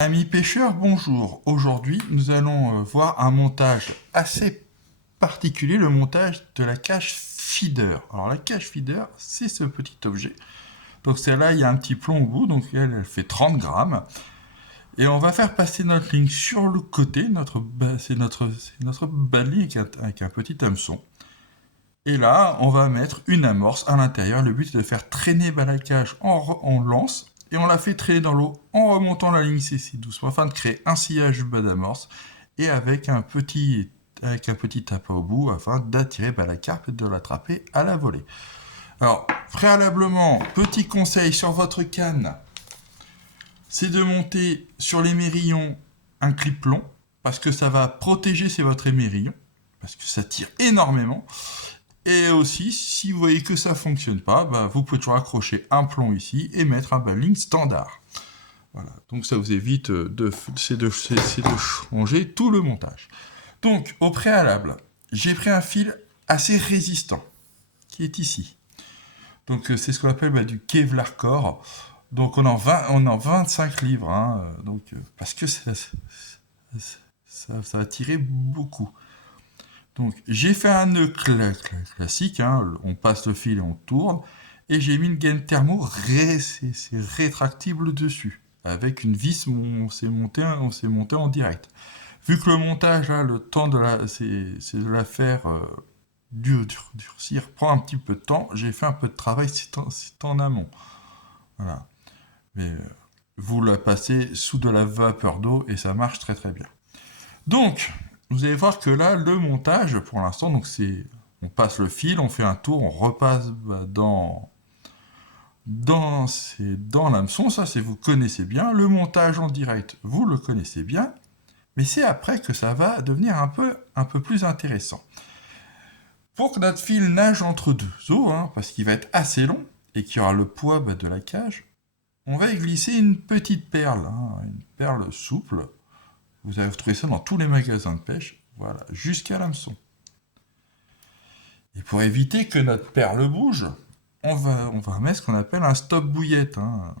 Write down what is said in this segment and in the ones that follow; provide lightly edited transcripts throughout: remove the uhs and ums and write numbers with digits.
Amis pêcheurs, bonjour. Aujourd'hui, nous allons voir un montage assez particulier, le montage de la cage feeder. Alors la cage feeder, c'est ce petit objet. Donc celle-là, il y a un petit plomb au bout, donc elle fait 30 grammes. Et on va faire passer notre ligne sur le côté, c'est notre balle avec un petit hameçon. Et là, on va mettre une amorce à l'intérieur. Le but est de faire traîner la cage en lance et on la fait traîner dans l'eau en remontant la ligne C6 doucement afin de créer un sillage bas d'amorce et avec un petit appât au bout afin d'attirer la carpe et de l'attraper à la volée. Alors, préalablement, petit conseil sur votre canne, c'est de monter sur les mérillons un clip long parce que ça va protéger votre émerillon parce que ça tire énormément. Et aussi, si vous voyez que ça fonctionne pas, vous pouvez toujours accrocher un plomb ici et mettre un balling standard. Voilà. Donc ça vous évite de changer tout le montage. Donc au préalable, j'ai pris un fil assez résistant qui est ici. Donc c'est ce qu'on appelle du Kevlar Core. Donc on en 25 livres, hein, parce que ça a tiré beaucoup. Donc j'ai fait un nœud classique, hein, on passe le fil et on tourne, et j'ai mis une gaine thermo c'est rétractible dessus, avec une vis où on s'est monté en direct. Vu que le montage, là, le temps c'est de la faire durcir, prend un petit peu de temps, j'ai fait un peu de travail, c'est en amont. Voilà. Mais vous la passez sous de la vapeur d'eau et ça marche très très bien. Donc, vous allez voir que là, le montage, pour l'instant, on passe le fil, on fait un tour, on repasse dans l'hameçon, ça c'est vous connaissez bien. Le montage en direct, vous le connaissez bien, mais c'est après que ça va devenir un peu plus intéressant. Pour que notre fil nage entre deux eaux, hein, parce qu'il va être assez long et qu'il y aura le poids de la cage, on va y glisser une petite perle, hein, une perle souple. Vous allez trouver ça dans tous les magasins de pêche, voilà, jusqu'à l'hameçon. Et pour éviter que notre perle bouge, on va mettre ce qu'on appelle un stop bouillette, hein.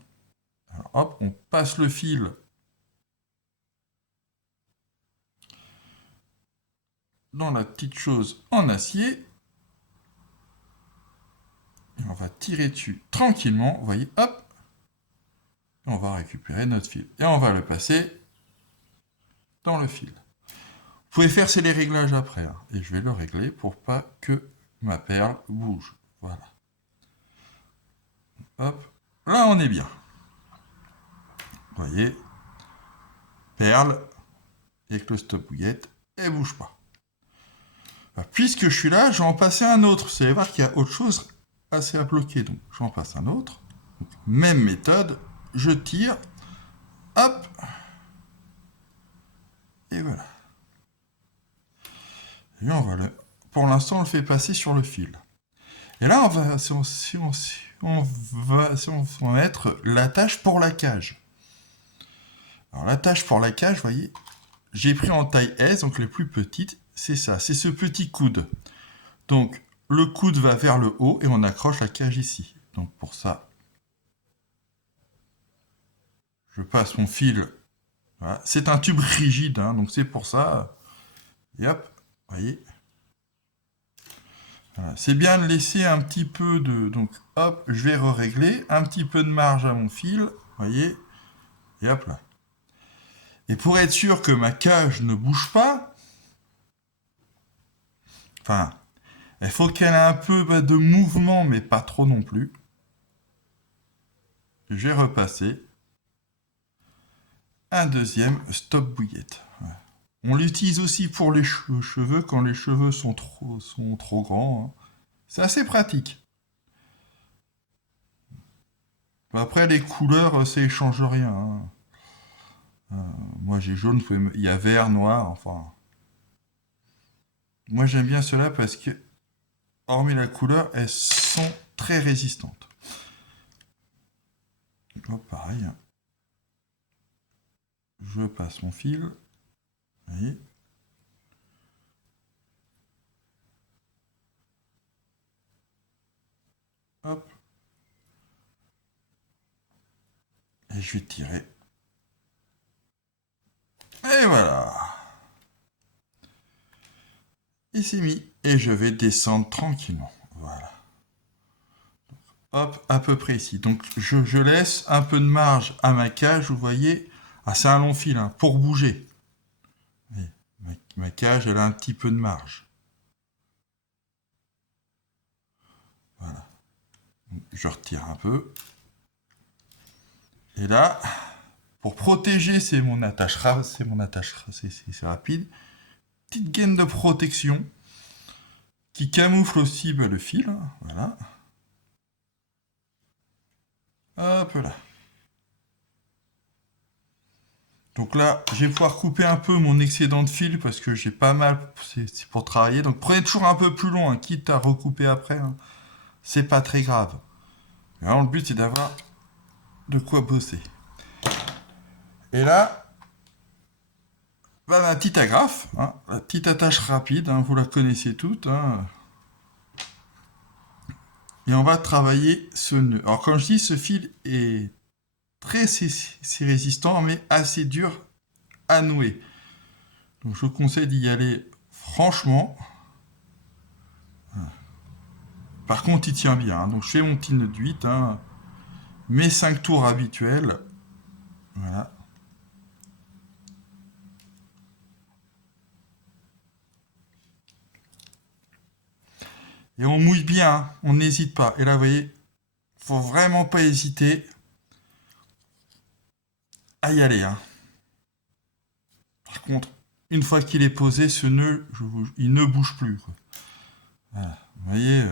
Alors, hop, on passe le fil dans la petite chose en acier, et on va tirer dessus tranquillement, vous voyez, hop, et on va récupérer notre fil. Et on va le passer dans le fil. Vous pouvez faire les réglages après, hein, et je vais le régler pour pas que ma perle bouge. Voilà. Hop, là on est bien. Vous voyez, perle, avec le stop bouillette, et bouge pas. Puisque je suis là, je vais en passer un autre. Vous allez voir qu'il y a autre chose assez à bloquer. Donc j'en passe un autre. Donc, même méthode, je tire, hop, et voilà. Et pour l'instant, on le fait passer sur le fil. Et là, on va mettre l'attache pour la cage. Alors l'attache pour la cage, vous voyez, j'ai pris en taille S, donc les plus petites, c'est ça, c'est ce petit coude. Donc le coude va vers le haut et on accroche la cage ici. Donc pour ça, je passe mon fil. Voilà. C'est un tube rigide, hein, donc c'est pour ça. Et hop, vous voyez. Voilà. C'est bien de laisser un petit peu de... Donc hop, je vais régler un petit peu de marge à mon fil, vous voyez. Et hop là. Et pour être sûr que ma cage ne bouge pas, enfin, il faut qu'elle ait un peu de mouvement, mais pas trop non plus. Je vais repasser un deuxième stop bouillette. Ouais. On l'utilise aussi pour les cheveux quand les cheveux sont trop grands, hein. C'est assez pratique. Après, les couleurs, ça ne change rien, hein. Moi, j'ai jaune, il y a vert, noir, enfin. Moi, j'aime bien cela parce que, hormis la couleur, elles sont très résistantes. Hop, pareil, hein. Je passe mon fil. Vous voyez. Hop. Et je vais tirer. voilà. Et c'est mis. Et je vais descendre tranquillement. Voilà. Hop, à peu près ici. Donc je laisse un peu de marge à ma cage, vous voyez. Ah, c'est un long fil, hein, pour bouger. Ma cage, elle a un petit peu de marge. Voilà. Je retire un peu. Et là, pour protéger, c'est mon attache c'est rapide. Petite gaine de protection qui camoufle aussi le fil. Voilà. Hop là. Donc là, je vais pouvoir couper un peu mon excédent de fil parce que j'ai pas mal, c'est pour travailler. Donc prenez toujours un peu plus long, hein, quitte à recouper après. Hein. C'est pas très grave. Mais alors, le but, c'est d'avoir de quoi bosser. Et là, bah, ma petite agrafe, hein, la petite attache rapide, hein, vous la connaissez toutes. Hein. Et on va travailler ce nœud. Alors comme je dis, ce fil est très c'est résistant, mais assez dur à nouer. Donc je vous conseille d'y aller franchement. Par contre, il tient bien. Hein. Donc je fais mon petit nœud de 8, hein, mes 5 tours habituels. Voilà. Et on mouille bien, hein, on n'hésite pas. Et là, vous voyez, faut vraiment pas hésiter à y aller. Hein. Par contre, une fois qu'il est posé, ce nœud, il ne bouge plus. Quoi. Voilà. Vous voyez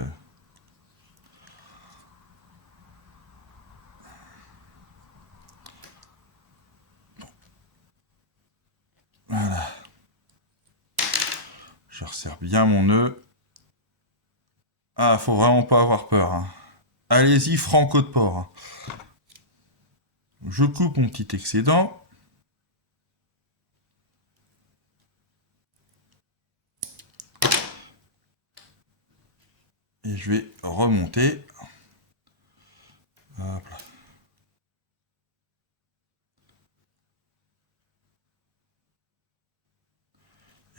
Voilà. Je resserre bien mon nœud. Ah, faut vraiment pas avoir peur. Hein. Allez-y, franco de porc. Hein. Je coupe mon petit excédent. Et je vais remonter. Hop là.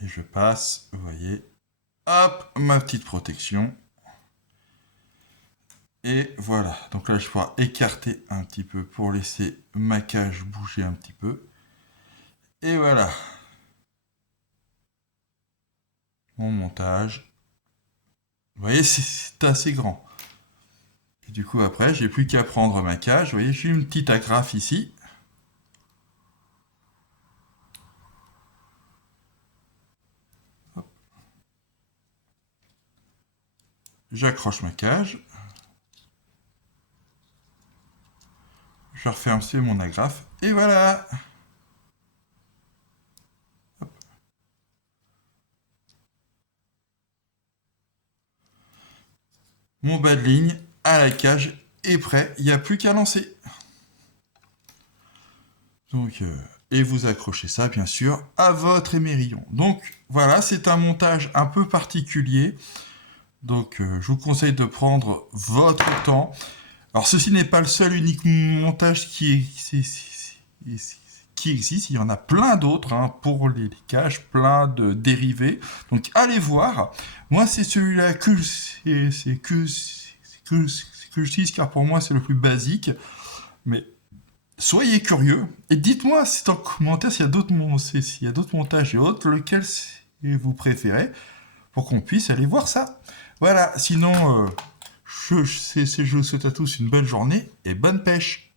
Et je passe, vous voyez, hop, ma petite protection. Et voilà, donc là je vais pouvoir écarter un petit peu pour laisser ma cage bouger un petit peu. Et voilà, mon montage. Vous voyez, c'est assez grand. Et du coup après, j'ai plus qu'à prendre ma cage. Vous voyez, j'ai une petite agrafe ici. J'accroche ma cage. Je referme mon agrafe. Et voilà. Hop. Mon bas de ligne à la cage est prêt. Il n'y a plus qu'à lancer. Donc, et vous accrochez ça, bien sûr, à votre émerillon. Donc, voilà, c'est un montage un peu particulier. Donc, je vous conseille de prendre votre temps. Alors, ceci n'est pas le seul unique montage qui existe. Il y en a plein d'autres hein, pour les cages, plein de dérivés. Donc, allez voir. Moi, c'est celui-là que j'utilise, car pour moi, c'est le plus basique. Mais soyez curieux et dites-moi en commentaire s'il y a d'autres montages et autres, lequel vous préférez, pour qu'on puisse aller voir ça. Voilà, sinon, je vous souhaite à tous une bonne journée et bonne pêche.